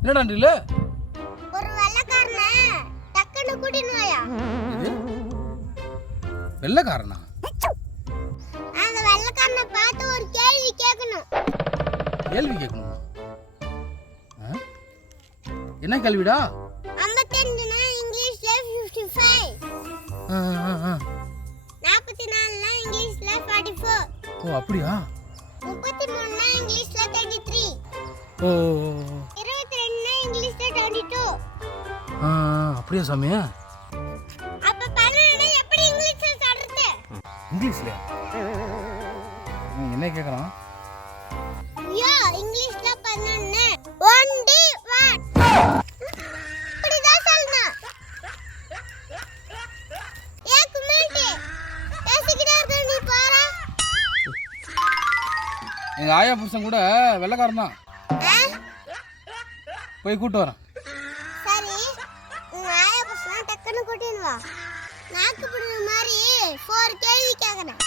என்னடாண்டில ஒரு வெள்ளக்காரன டக்குன்னு கூட்டின்னு வாயா. வெள்ளக்காரனா? அந்த வெள்ளக்காரனை பார்த்து ஒரு கேள்வி கேட்கணும். கேள்வி கேட்கணுமா? என்ன கேள்விடா? 52 இங்கிலீஷ்ல 55. 44 இங்கிலீஷ்ல 44. ஓ அப்படியா? 33 இங்கிலீஷ்ல 33. ஓ 22 இங்கிலீஷ்ல 22. அப்படியா சாமி? அப்ப 12 எப்படி இங்கிலீஷ்ல சொல்றது? இங்கிலீஷ்ல என்ன கேக்குறான்? யா இங்கிலீஷ்ல 11 ஒன்டி வாட் இப்படிதான் சொல்லணும். ஏக் மினிட் பேசிக்கிட்டே இருக்க நீ போற. எங்க ஆயா புருஷன் கூட வெள்ளக்காரன் தான். போய் கூட்டு வரேன். சரி உங்க ஆயா புருஷன் டக்குன்னு கூட்டின்னு வா. நாக்கு பிடிக்கிற மாதிரி 4 கேள்வி கேட்கறேன்.